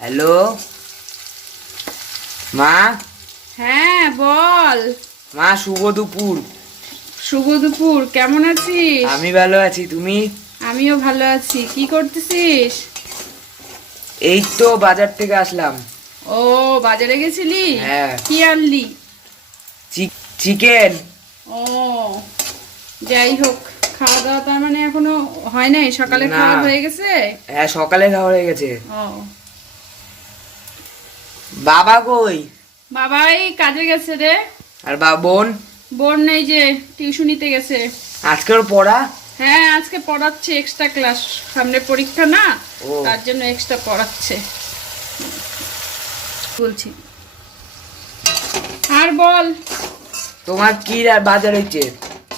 Hello? মা? হ্যাঁ বল। মা শুভ দুপুর। শুভ দুপুর কেমন আছিস? আমি ভালো আছি তুমি? আমিও ভালো আছি কি করতেছিস? এই তো বাজার থেকে আসলাম। ও বাজারে গেছিলি? হ্যাঁ। কি আনলি? চিকেন। ও যাই হোক খাওয়া দাওয়া তার মানে এখনও হয় নাই সকালে খাওয়া হয়ে গেছে? হ্যাঁ সকালে খাওয়া হয়ে গেছে। ও। বাবা কই? বাবা এই কাজে গেছে রে। আর বা বোন? বোন নেই যে টিউশনিতে গেছে। আজকের পড়া? হ্যাঁ আজকে পড়াচ্ছে এক্সট্রা ক্লাস সামনে পরীক্ষা না তার জন্য এক্সট্রা পড়াচ্ছে। বলছি। আর বল। তোমার কি রা- বাজার হয়েছে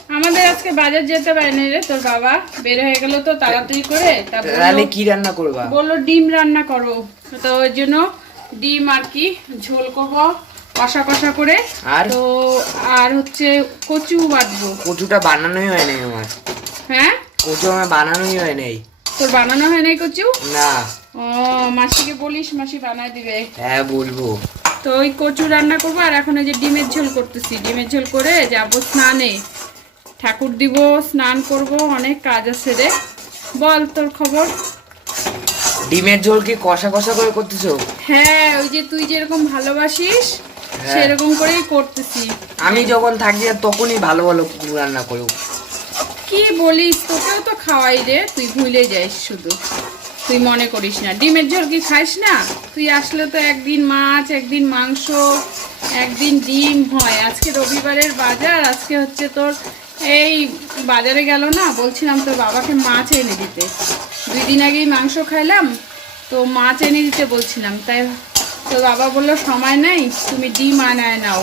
আমাদের আজকে বাজার যেতে পারেনি রে তোর বাবা। বের হয়ে গেল তো তাড়াতাড়ি করে তাহলে কি রান্না করবা? বলল ডিম রান্না করো। তো ওই জন্য ডিম আর কি ঝোল করব কষা কষা করে। আর? তো আর হচ্ছে কচু বাটবো কচুটা বানানোই হয় নাই আমার। হ্যাঁ? কচু আমার বানানোই হয় নাই। তোর বানানো হয় নাই কচু? না। ও মাসিকে বলিস মাসি বানায় দিবে। হ্যাঁ বলব। তো ওই কচু রান্না করব আর এখন এই যে ডিমের ঝোল করতেছি। ডিমের ঝোল করে যাব স্নানে। ঠাকুর দিব স্নান করব অনেক কাজ আছে রে। বল তোর খবর। ডিমের ঝোল কি কষা কষা করে করতেছো? হ্যাঁ ওই যে তুই যেরকম ভালোবাসিস হ্যাঁ। সেরকম করেই করতেছি। আমি যখন থাকি তখনই ভালো ভালো রান্না করো। কি বলিস তোকেও তো খাওয়াই রে তুই ভুলে যাইস শুধু। তুই মনে করিস না ডিমের ঝোল কি খাইস না? তুই আসলে তো একদিন মাছ একদিন মাংস একদিন ডিম হয়। আজকে রবিবারের বাজার আজকে হচ্ছে তোর এই বাজারে গেল না, বলছিলাম তোর বাবাকে মাছ এনে দিতে। দুই দিন আগেই মাংস খাইলাম, তো মাছ এনে দিতে বলছিলাম। তাই তো বাবা বলল, সময় নেই, তুমি ডিম আনায় নাও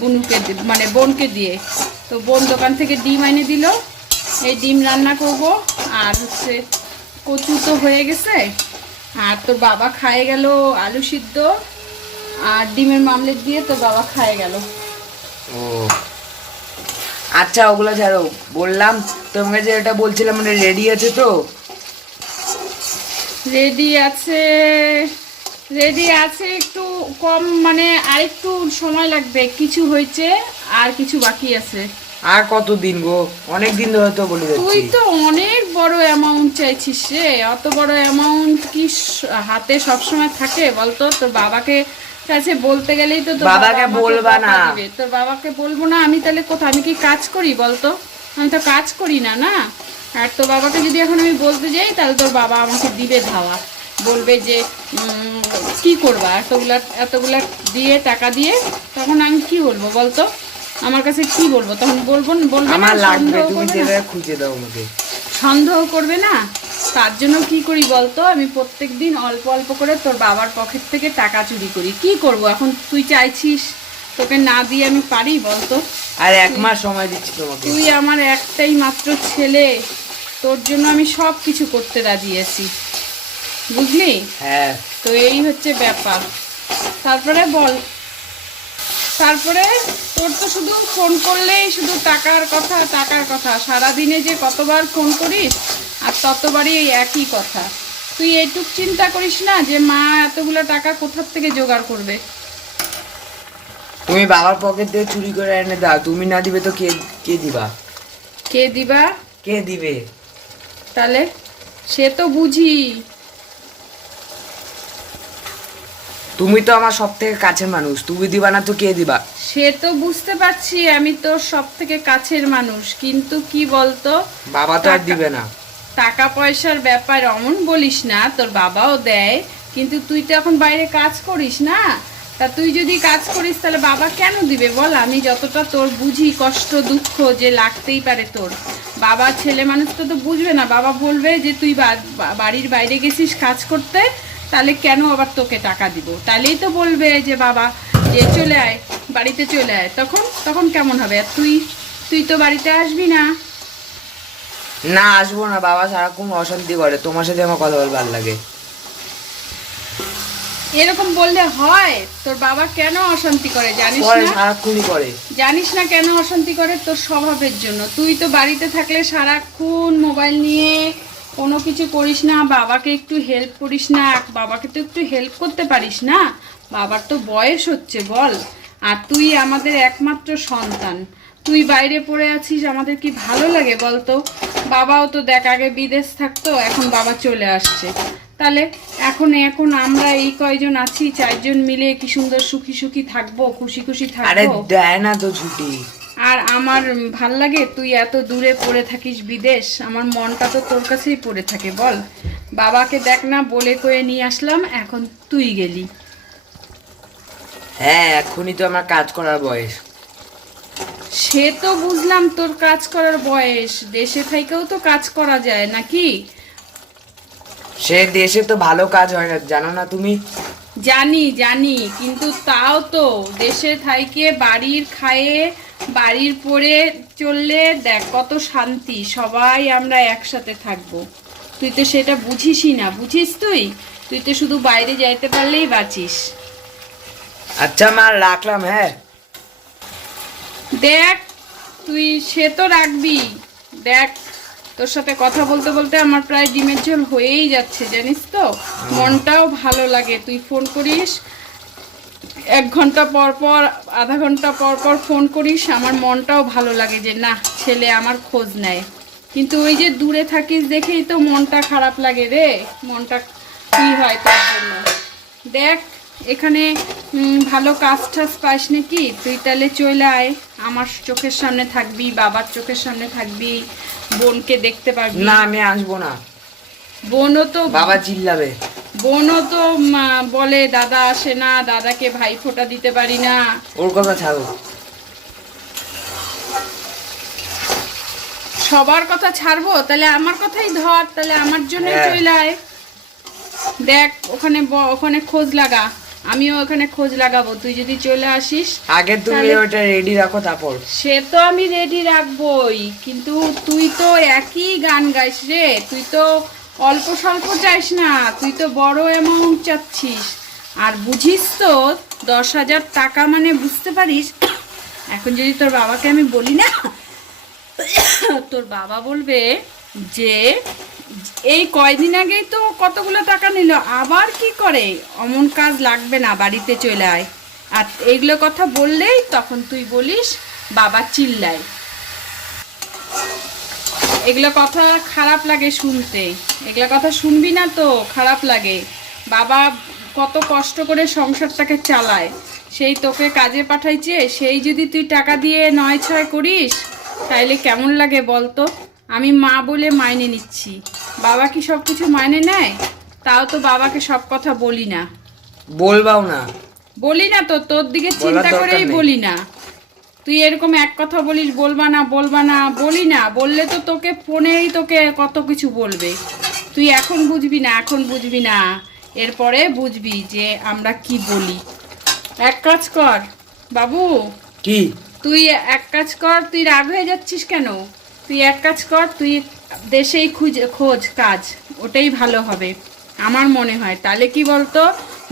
বুনুকে মানে বোনকে দিয়ে। তো বোন দোকান থেকে ডিম এনে দিল। এই ডিম রান্না করব, আর হচ্ছে কচু তো হয়ে গেছে। আর তোর বাবা খায় গেল আলু সিদ্ধ, আর ডিমের মামলেট দিয়ে তোর বাবা খায় গেল। ও আচ্ছা ওগুলো ছাড়ো। বললাম তোমাকে যে এটা বলছিলাম মানে রেডি আছে তো? রেডি আছে রেডি আছে একটু কম মানে আরেকটু সময় লাগবে। কিছু হয়েছে আর কিছু বাকি আছে। আর কত দিন গো? অনেক দিন ধরে তো বলে যাচ্ছি। তুই তো অনেক বড় অ্যামাউন্ট চাইছিস রে। অত বড় অ্যামাউন্ট কি হাতে সবসময় থাকে বলতো? তোর বাবাকে কাছে বলতে গেলেই তো বাবাকে বলবা না। তোর বাবাকে বলব না আমি তাহলে আমি কি কাজ করি বলতো? আমি তো কাজ করি না না? আর তোর বাবাকে যদি এখন আমি বলতে যাই তাহলে তোর বাবা আমাকে দিবে ধাওয়া। বলবে যে কি করবা? এতগুলা এতগুলা দিয়ে টাকা দিয়ে তখন আমি কি বলব বলতো? আমার কাছে কি বলব? তখন বলব বলব না, সন্দেহ করবে না? তার জন্য কি করি বলতো? আমি প্রত্যেক দিন অল্প অল্প করে তোর বাবার পকেট থেকে টাকা চুরি করি। কি করব? এখন তুই চাইছিস? তোকে না দিয়ে আমি পারি বলতো? আর এক মাস সময় দিচ্ছি তোমাকে। তুই আমার একটাই মাত্র ছেলে। তোর জন্য আমি সব কিছু করতে রাজি আছি। বুঝলি? হ্যাঁ। তো এই হচ্ছে ব্যাপার। তারপরে বল। তারপরে তোর তো শুধু ফোন করলেই শুধু টাকার কথা টাকার কথা। সারাদিনে যে কতবার ফোন করিস আর ততবারই এই একই কথা। তুই এইটুক চিন্তা করিস না যে মা এতগুলো টাকা কোথার থেকে জোগাড় করবে। তুমি বাবার পকেট থেকে চুরি করে এনে দাও। তুমি না দিবে তো কে কে দিবা? কে দিবা? কে দিবে? তাহলে সে তো বুঝি। তুমি তো আমার সব থেকে কাছের মানুষ। তুমি দিবা না তো কে দিবা? সে তো বুঝতে পারছি আমি তোর সব থেকে কাছের মানুষ। কিন্তু কি বলতো? বাবা তো আর দিবে না। টাকা পয়সার ব্যাপার অমন বলিস না, তোর বাবাও দেয়, কিন্তু তুই তো এখন বাইরে কাজ করিস না। তা তুই যদি কাজ করিস, তাহলে বাবা কেন দিবে? বল, আমি যতটা তোর বুঝি কষ্ট, দুঃখ যে লাগতেই পারে তোর। বাবা ছেলে মানুষ তো তো বুঝবে না। বাবা বলবে যে তুই বাড়ির বাইরে গেছিস কাজ করতে, তাহলে কেন আবার তোকে টাকা দিব? তাহলেই তো বলবে যে বাবা, যে চলে আয়, বাড়িতে চলে আয়। তখন তখন কেমন হবে? আর তুই তুই তো বাড়িতে আসবি না। না আসব না বাবা সারাক্ষণ অশান্তি করে। তোমার সাথে আমার কথা বলবার লাগে। এরকম বললে হয়? তোর বাবা কেন অশান্তি করে জানিস না? সারাক্ষণই করে। জানিস না কেন অশান্তি করে? তোর স্বভাবের জন্য। তুই তো বাড়িতে থাকলে সারাক্ষণ মোবাইল নিয়ে কোনো কিছু করিস না বাবাকে একটু হেল্প করিস না বাবাকে তো একটু হেল্প করতে পারিস না। বাবার তো বয়স হচ্ছে বল। আর তুই আমাদের একমাত্র সন্তান। তুই বাইরে পড়ে আছিস আমাদের কি ভালো লাগে বলতো? বাবাও তো দেখ আগে বিদেশ থাকতো এখন বাবা চলে আসছে। তাহলে এখন এখন আমরা এই কয়জন আছি চারজন মিলে কি সুন্দর সুখী সুখী থাকব খুশি খুশি আরে থাকব? দেয় না তো ছুটি। আর আমার ভালো লাগে তুই এত দূরে পড়ে থাকিস বিদেশ আমার মনটা তো তোর কাছেই পড়ে থাকে বল। বাবাকে দেখ না বলে কয়ে নিয়ে আসলাম এখন তুই গেলি। হ্যাঁ এখনই তো আমার কাজ করার বয়স। সে তো বুঝলাম তোর কাজ করার বয়স। দেশে থেকেও তো কাজ করা যায় নাকি? সে দেশে তো ভালো কাজ হয় না জানো না তুমি? জানি জানি কিন্তু তাও তো দেশে থাইকে বাড়ির খায়ে বাড়ির পরে চললে দেখ কত শান্তি সবাই আমরা একসাথে থাকব। তুই তো সেটা বুঝিসই না বুঝিস তুই? তুই তো শুধু বাইরে যাইতে পারলেই বাঁচিস। আচ্ছা মা রাখলাম হ্যাঁ? দেখ তুই সে তো রাখবি। দেখ তোর সাথে কথা বলতে বলতে আমার প্রায় ডিমের ঝোল হয়েই যাচ্ছে জানিস তো? মনটাও ভালো লাগে। তুই ফোন করিস এক ঘণ্টা পর পর আধা ঘণ্টা পর পর ফোন করিস আমার মনটাও ভালো লাগে যে না ছেলে আমার খোঁজ নেয়। কিন্তু ওই যে দূরে থাকিস দেখেই তো মনটা খারাপ লাগে রে। মনটা কি হয় তার জন্য? দেখ এখানে ভালো কাজ টাজ পাস নাকি? তুই তাহলে চলে আয়। আমার চোখের সামনে থাকবি বাবার চোখের সামনে থাকবি বোনকে দেখতে পারবি। না আমি আসব না। বোনও তো বাবা চিল্লাবে। বোনও তো বলে দাদা আসে না দাদাকে ভাই ফোঁটা দিতে পারি না। ওর কথা ছাড়ো। সবার কথা ছাড়বো? তাহলে আমার কথাই ধর তাহলে আমার জন্য হ্যাঁ। চলে আয়। দেখ ওখানে ওখানে খোঁজ লাগা। আমিও ওখানে খোঁজ লাগাবো। তুই যদি চলে আসিস আগে তুমি ওটা রেডি রাখো তারপর। সে তো আমি রেডি রাখবই কিন্তু তুই তো একই গান গাইস রে। তুই তো অল্প স্বল্প চাইস না তুই তো বড় অ্যামাউন্ট চাচ্ছিস। আর বুঝিস তো দশ হাজার টাকা মানে বুঝতে পারিস এখন যদি তোর বাবাকে আমি বলি না তোর বাবা বলবে যে এই কয়দিন আগেই তো কতগুলো টাকা নিল, আবার কি করে? অমন কাজ লাগবে না, বাড়িতে চলে আয়। আর এইগুলো কথা বললেই তখন তুই বলিস, বাবা চিল্লায়। এগুলো কথা খারাপ লাগে শুনতে। এগুলো কথা শুনবি না তো, খারাপ লাগে। বাবা কত কষ্ট করে সংসারটাকে চালায়। সেই তোকে কাজে পাঠাইছে, সেই যদি তুই টাকা দিয়ে নয় ছয় করিস, তাইলে কেমন লাগে বলতো? আমি মা বলে মাইনে নিচ্ছি। বাবা কি সব কিছু মানে নেয়? তাও তো বাবাকে সব কথা বলি না। বলবাও না। বলি না তো তোর দিকে চিন্তা করেই বলি না। তুই এরকম এক কথা বলিস বলবা না বলবা না বলি না বললে তো তোকে ফোনেই তোকে কত কিছু বলবে। তুই এখন বুঝবি না এখন বুঝবি না। এরপরে বুঝবি যে আমরা কি বলি। এক কাজ কর বাবু। কি? তুই এক কাজ কর তুই রাগ হয়ে যাচ্ছিস কেন? তুই এক কাজ কর তুই দেশেই খুঁজ খোঁজ কাজ ওটাই ভালো হবে আমার মনে হয়। তাহলে কি বলতো?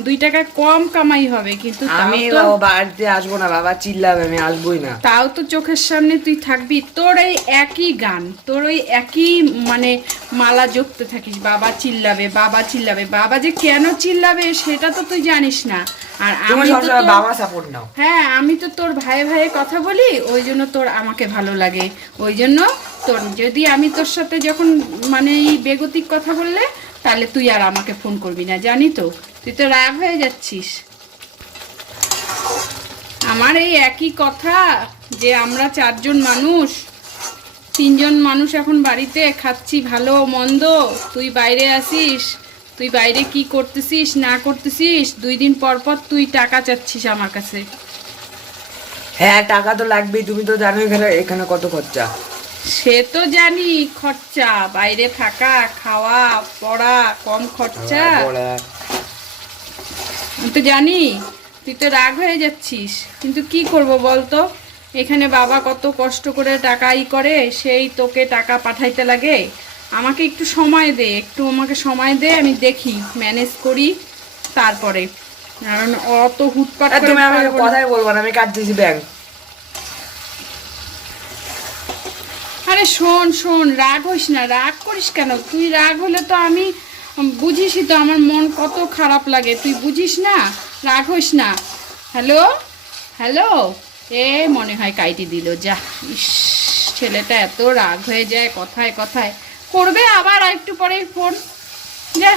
দুই টাকা কম কামাই হবে কিন্তু আমি বাড়িতে আসব না বাবা চিল্লাবে আমি আসবোই না। তাও তো চোখের সামনে তুই থাকবি তোর এই একই গান তোর ওই একই মানে মালা জপতে থাকিস বাবা চিল্লাবে বাবা চিল্লাবে বাবা যে কেন চিল্লাবে সেটা তো তুই জানিস না। আর আমি তো বাবা সাপোর্ট নাও। হ্যাঁ আমি তো তোর ভাই ভাইয়ে কথা বলি ওই জন্য তোর আমাকে ভালো লাগে। ওই জন্য তোর যদি আমি তোর সাথে যখন মানে এই বেগতিক কথা বললে তাহলে তুই আর আমাকে ফোন করবি না, জানি তো। তুই তো রাগ হয়ে যাচ্ছিস। আমার এই একই কথা যে আমরা চারজন মানুষ, তিনজন মানুষ এখন বাড়িতে, খাচ্ছি ভালো মন্দ, তুই বাইরে আসিস, তুই বাইরে কি করতেছিস, না করতেছিস, দুই দিন পর পর তুই টাকা চাচ্ছিস আমার কাছে। হ্যাঁ টাকা তো লাগবেই, তুমি তো জানো এখানে এখানে কত খরচা। সে তো জানি খরচা বাইরে থাকা খাওয়া পড়া কম খরচা। আমি তো জানি তুই তো রাগ হয়ে যাচ্ছিস। কিন্তু কি করব বলতো? এখানে বাবা কত কষ্ট করে টাকা ই করে সেই তোকে টাকা পাঠাইতে লাগে। আমাকে একটু সময় দে একটু আমাকে সময় দে আমি দেখি ম্যানেজ করি তারপরে। কারণ অত হুটপাট তুমি আমাকে কথাই বলব না আমি কাটতেছি ব্যাংক আরে শোন শোন, রাগ হইস না, রাগ করিস কেন? তুই রাগ হলে তো আমি বুঝিসই তো আমার মন কত খারাপ লাগে। তুই বুঝিস না? রাগ হইস না? হ্যালো হ্যালো এ, মনে হয় কাইটি দিল। যা, ইস, ছেলেটা এত রাগ হয়ে যায় কথায় কথায়। করবে আবার একটু পরে ফোন যা।